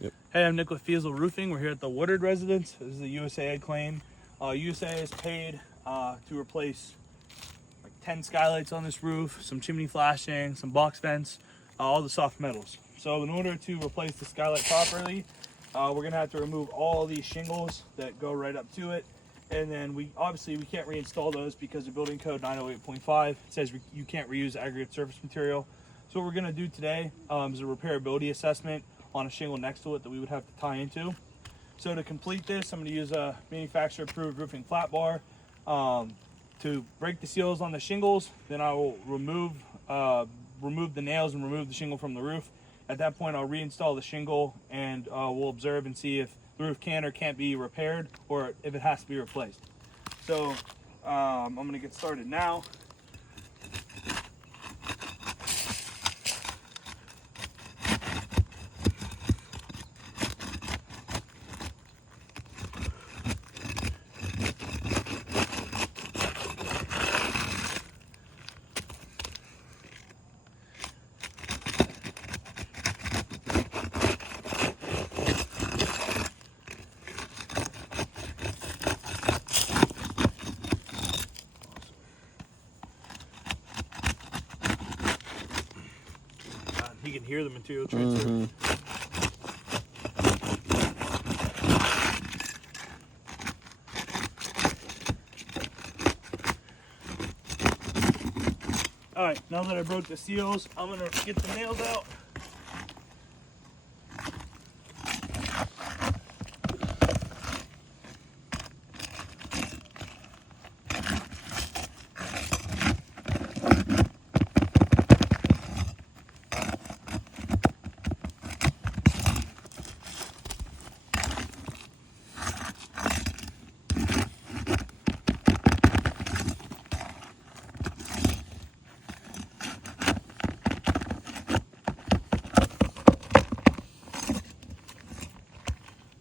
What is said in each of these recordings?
Yep. Hey, I'm Nick with Fiesel Roofing. We're here at the Woodard residence. This is a USAA claim. USAA is paid to replace like 10 skylights on this roof, some chimney flashing, some box vents, all the soft metals. So in order to replace the skylight properly, we're gonna have to remove all these shingles that go right up to it. And then we can't reinstall those because of building code 908.5 says you can't reuse aggregate surface material. So what we're gonna do today is a repairability assessment on a shingle next to it that we would have to tie into. So to complete this, I'm gonna use a manufacturer approved roofing flat bar to break the seals on the shingles. Then I will remove the nails and remove the shingle from the roof. At that point, I'll reinstall the shingle and we'll observe and see if the roof can or can't be repaired or if it has to be replaced. So I'm gonna get started now. You can hear the material transfer. All right, now that I broke the seals, I'm gonna get the nails out.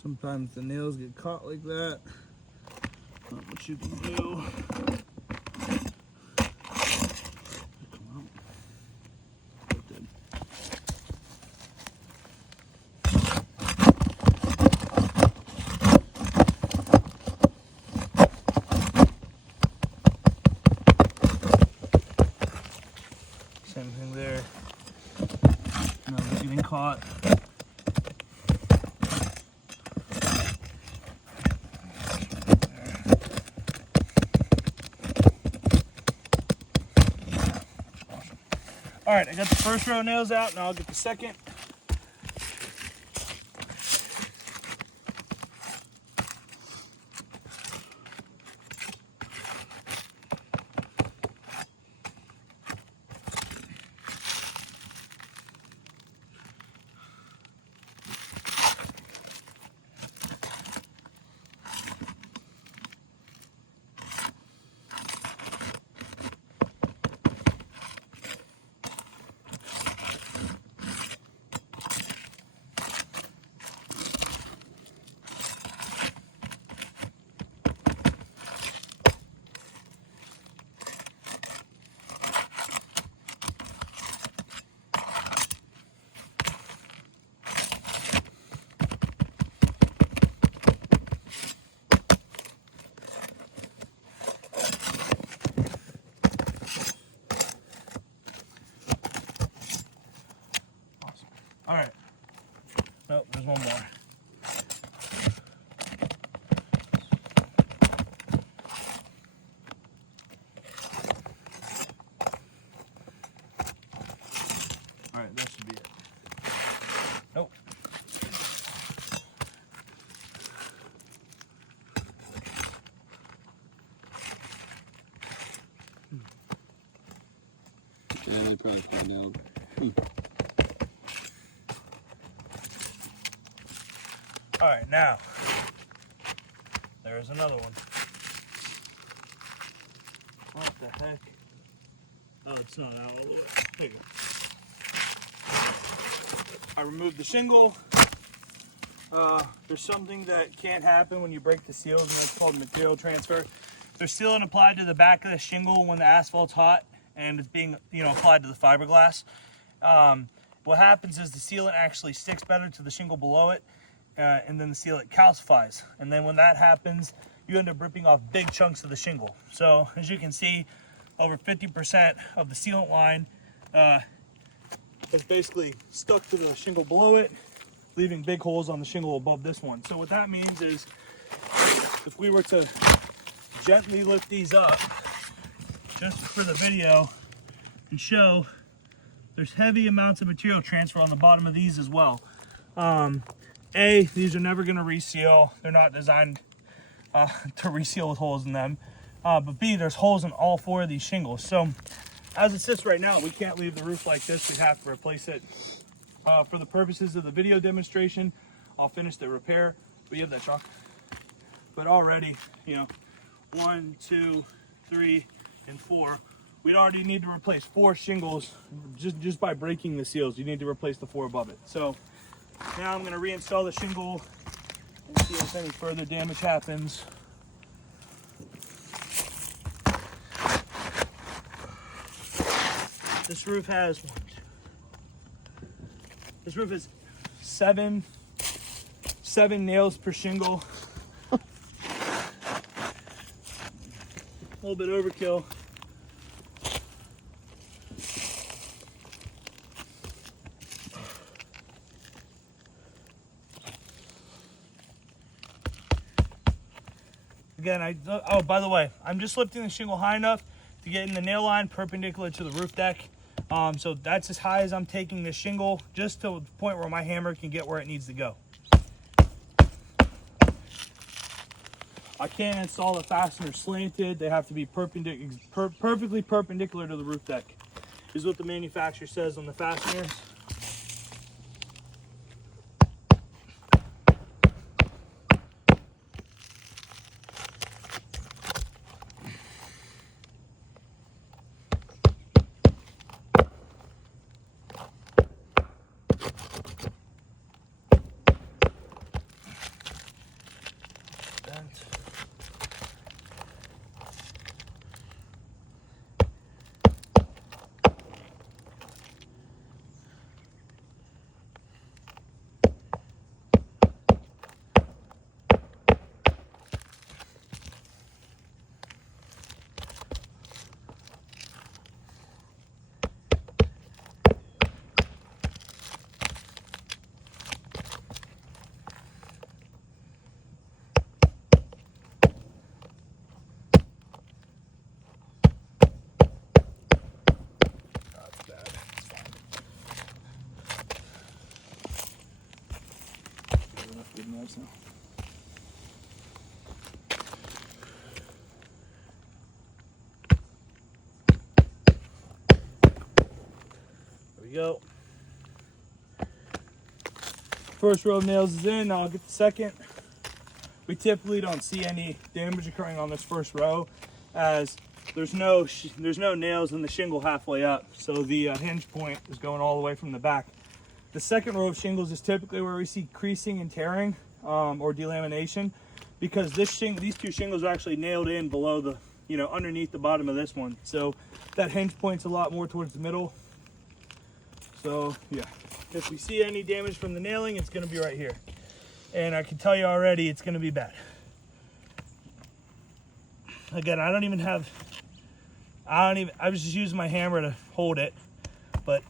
Sometimes the nails get caught like that. Not much you can do. Same thing there. Now they're getting caught. All right, I got the first row of nails out, now I'll get the second. All right. Nope, there's one more. All right, that should be it. Nope. Yeah, they probably find out. All right, now, there's another one. What the heck? Oh, it's not out all the way. There you go. I removed the shingle. There's something that can't happen when you break the seals, and it's called material transfer. There's sealant applied to the back of the shingle when the asphalt's hot and it's being, applied to the fiberglass. what happens is the sealant actually sticks better to the shingle below it, and then the sealant calcifies. And then when that happens, you end up ripping off big chunks of the shingle. So as you can see, over 50% of the sealant line is basically stuck to the shingle below it, leaving big holes on the shingle above this one. So what that means is, if we were to gently lift these up, just for the video, and show, there's heavy amounts of material transfer on the bottom of these as well. These are never gonna reseal. They're not designed to reseal with holes in them. But B, there's holes in all 4 of these shingles. So as it sits right now, we can't leave the roof like this. We have to replace it. For the purposes of the video demonstration, I'll finish the repair. We have that chalk. But already, you know, 1, 2, 3, and 4. We'd already need to replace 4 shingles just by breaking the seals. You need to replace the 4 above it. So now I'm going to reinstall the shingle and see if any further damage happens. This roof has seven nails per shingle. A little bit overkill. Again, oh, by the way, I'm just lifting the shingle high enough to get in the nail line perpendicular to the roof deck. So that's as high as I'm taking the shingle, just to the point where my hammer can get where it needs to go. I can't install the fasteners slanted. They have to be perfectly perpendicular to the roof deck, is what the manufacturer says on the fasteners. So. There we go. First row of nails is in. Now I'll get the second. We typically don't see any damage occurring on this first row, as there's no nails in the shingle halfway up, so the hinge point is going all the way from the back. The second row of shingles is typically where we see creasing and tearing. Or delamination, because these 2 shingles are actually nailed in below the, underneath the bottom of this one. So that hinge point's a lot more towards the middle. So yeah, if we see any damage from the nailing, it's going to be right here. And I can tell you already, it's going to be bad. Again, I was just using my hammer to hold it, but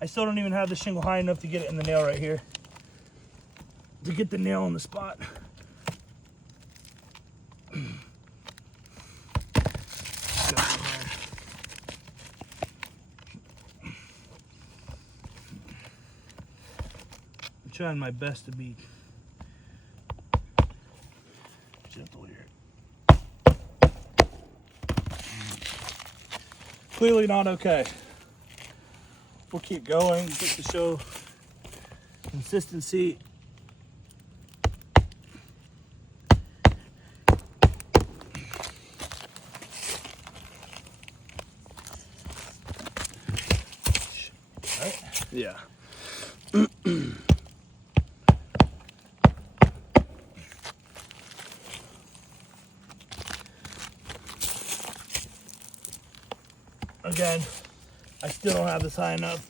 I still don't even have the shingle high enough to get it in the nail right here, to get the nail on the spot. I'm trying my best to be gentle here. Clearly not okay. We'll keep going just to show consistency. Yeah. Again, I still don't have this high enough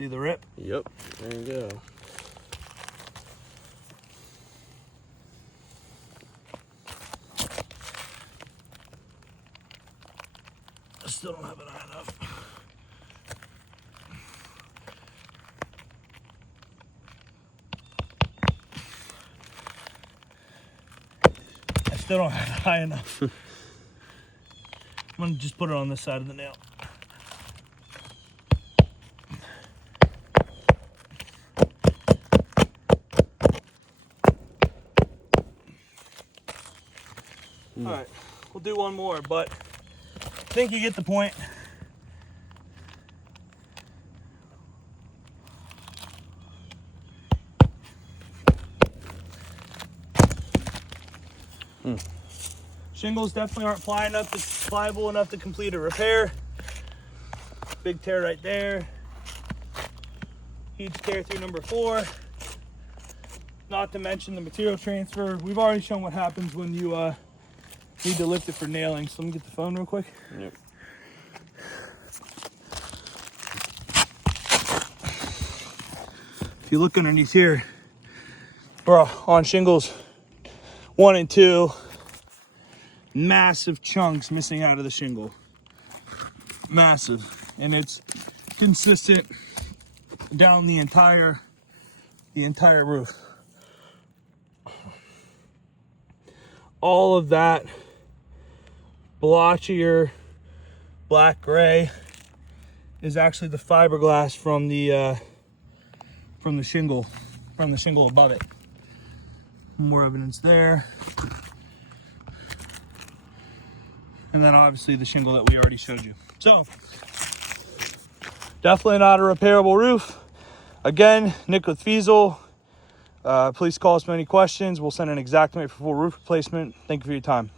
See the rip? Yep, there you go. I still don't have it high enough. I still don't have it high enough. I'm gonna just put it on this side of the nail. All right, we'll do one more, but I think you get the point. Shingles definitely aren't pliable enough to complete a repair. Big tear right there. Huge tear through number 4. Not to mention the material transfer. We've already shown what happens when you need to lift it for nailing. So let me get the phone real quick. Yep. If you look underneath here, we're on shingles 1 and 2. Massive chunks missing out of the shingle. Massive. And it's consistent down the entire roof. All of that blotchier black gray is actually the fiberglass from the shingle above it. More evidence there. And then obviously the shingle that we already showed you. So, definitely not a repairable roof. Again, Nick with Feasel. Please call us with any questions. We'll send an Xactimate for full roof replacement. Thank you for your time.